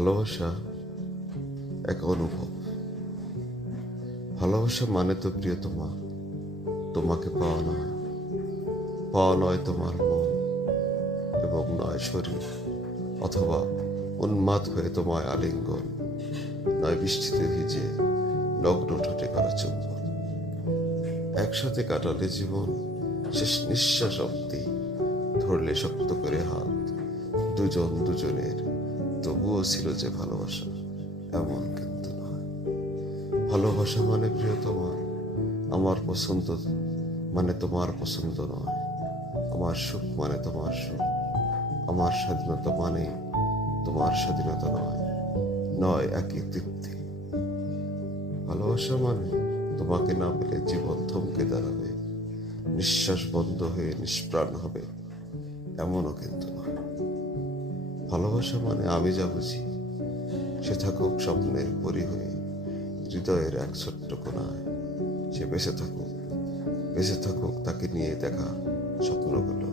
ভালোবাসা এক অনুভব। ভালোবাসা মানে তো প্রিয়তমা তোমাকে পাওয়া নয় তোমার মন এবং নয় শরীর, অথবা উন্মাদ হয়ে তোমায় আলিঙ্গন, নয় বৃষ্টিতে ভিজে নগ্ন ঠোঁটে করা চুম্বন। একসাথে কাটালে জীবন, শেষ নিঃশ্বাস অব্দি ধরলে শক্ত করে হাত দুজন দুজনের, তবুও ছিল যে ভালোবাসা, এমন কিন্তু নয়। ভালোবাসা মানে প্রিয়তমা আমার পছন্দ মানে তোমার পছন্দ নয়, আমার সুখ মানে তোমার সুখ, আমার স্বাধীনতা মানে তোমার স্বাধীনতা নয়, নয় একই তৃপ্তি। ভালোবাসা মানে তোমাকে না পেলে জীবন থমকে দাঁড়াবে, নিঃশ্বাস বন্ধ হয়ে নিষ্প্রাণ হবে, এমনও কিন্তু নয়। ভালোবাসা মানে আমি যা বুঝি সে থাকুক স্বপ্নের পরি হয়ে, হৃদয়ের এক ছোট্ট কোণায়। সে বেঁচে থাকুক তাকে নিয়ে দেখা স্বপ্নগুলো।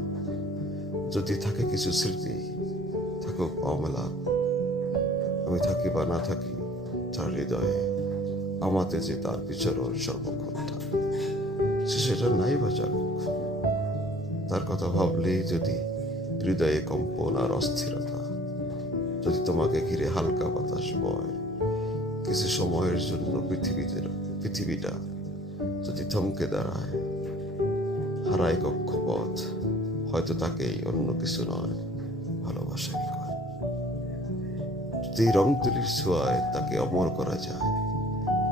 যদি থাকে কিছু স্মৃতি, থাকুক অমেলাপ। আমি থাকি বা না থাকি তার হৃদয়ে, আমাতে যে তার বিচরণ সর্বক্ষণটা, সে সেটা নাই বা জানুক। তার কথা ভাবলেই যদি হৃদয়ে কম্পন আর অস্থিরতা, যদি তোমাকে ঘিরে হালকা বাতাস বয়, কিছু সময়ের জন্য পৃথিবীটা যদি থমকে দাঁড়ায়, হারায় কক্ষপথ, হয়তো তাকেই অন্য কিছু নয় ভালোবাসাই কয়। যদি রং তুলির ছোঁয়ায় তাকে অমর করা যায়,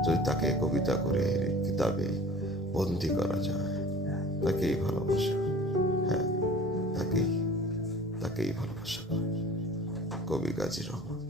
যদি তাকে কবিতা করে কিতাবে বন্দি করা যায়, তাকেই ভালোবাসা। হ্যাঁ, তাকেই ভালোবাসা। কবি কাজী রহমান।